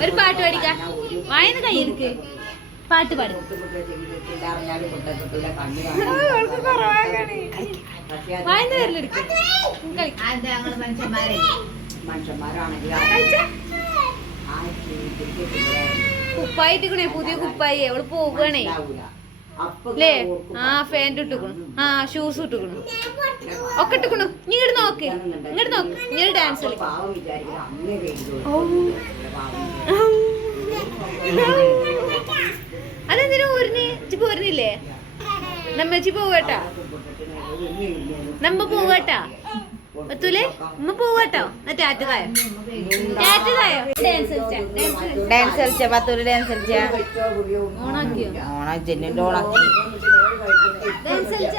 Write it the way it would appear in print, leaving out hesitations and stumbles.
ഒരു പാട്ട് പാടിക്ക വായന്ന് കയ്യെടുക്ക് പാട്ട് പാടും വായന്ന് വരലെടുക്ക് കുപ്പായി ഇട്ടിക്കണേ പുതിയ കുപ്പായി അവള് പോകണേ അല്ലേ ആ ഫാൻറ് ഇട്ടുക്കണു ആ ഷൂസ് ഇട്ടുക്കണു ഒക്കെ ഇട്ടുക്കണു നീ ഇങ്ങോട്ട് നോക്ക് ഇങ്ങോട്ട് നോക്ക് ഇങ്ങനെ ഡാൻസ് അതെന്തിനാ ഊരിന് ഇച്ചി പോരുന്നില്ലേ നമ്മച്ചി പോവട്ടാ നമ്മ പോവട്ടാ പത്തൂലേ ഉമ്മ പോവട്ടോ ടാറ്റതായോ ഡാൻസ് കളിച്ച പത്തൂര് ഡാൻസ് കളിച്ച ഓണാക്കിയോ ഓണാക്കി ഡാൻസ് കളിച്ച